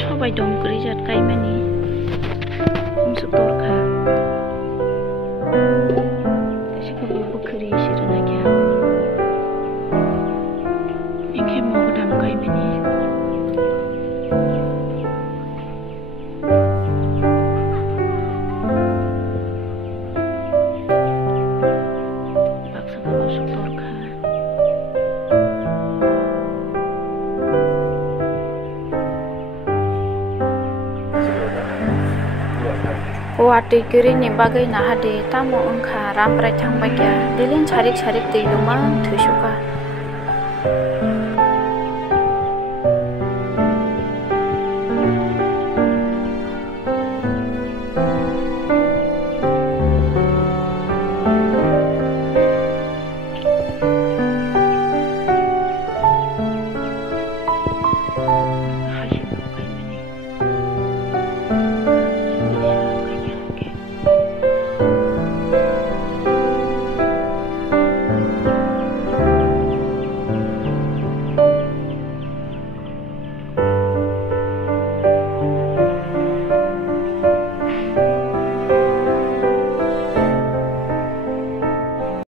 सबाय दं ग्रिजात गायमानि हमसुक दरखा गासिखौबो बोखोरि सिरना गया इंखे माव दाम गायमानि बाक्साखौ हमसुक दरखा Wati kiri ni bagai na hade tamu engkha ramprai thang bagya dilin sarik sarik di lumang thusuka